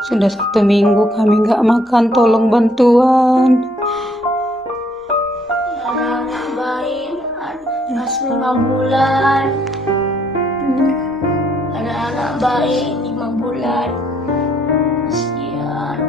Sudah 1 minggu kami nggak makan, tolong bantuan. Anak-anak bayi, masih 5 bulan. Anak-anak bayi 5 bulan. Kasihan.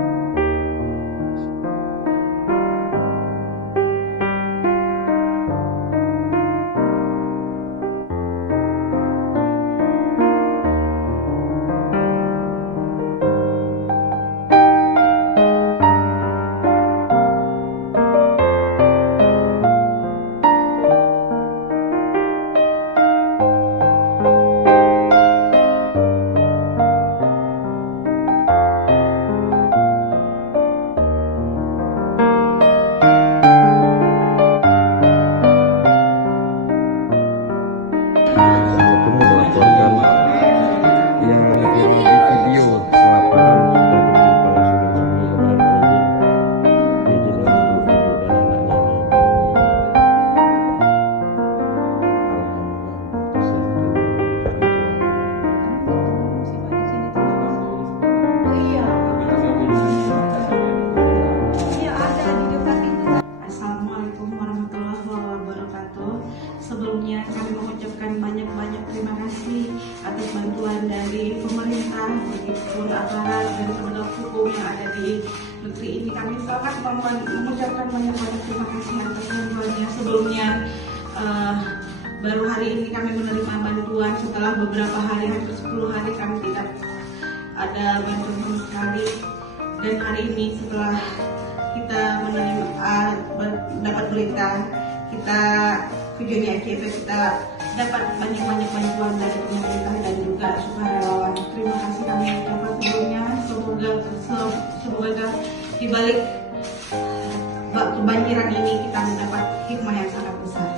Aku mau melaporkan yang lagi di video laporan dari palsu dan semua izin untuk ibu dan anaknya Assalamualaikum warahmatullahi wabarakatuh. Sebelumnya kami mengucapkan banyak-banyak terima kasih atas bantuan dari pemerintah, begitupun aparat dan penegak hukum yang ada di negeri ini. Kami sangat mengucapkan banyak-banyak terima kasih atas bantuannya. Sebelumnya baru hari ini kami menerima bantuan setelah beberapa hari, hampir 10 hari kami tidak ada bantuan sama sekali. Dan hari ini setelah kita menerima dapat berita, kita videonya kita dapat banyak bantuan dari pemerintah dan juga sukarelawan. Terima kasih kami ucapkan sebelumnya. Semoga di balik kebanjiran ini kita mendapat hikmah yang sangat besar.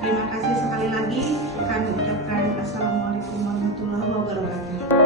Terima kasih sekali lagi. Kami ucapkan assalamualaikum warahmatullahi wabarakatuh.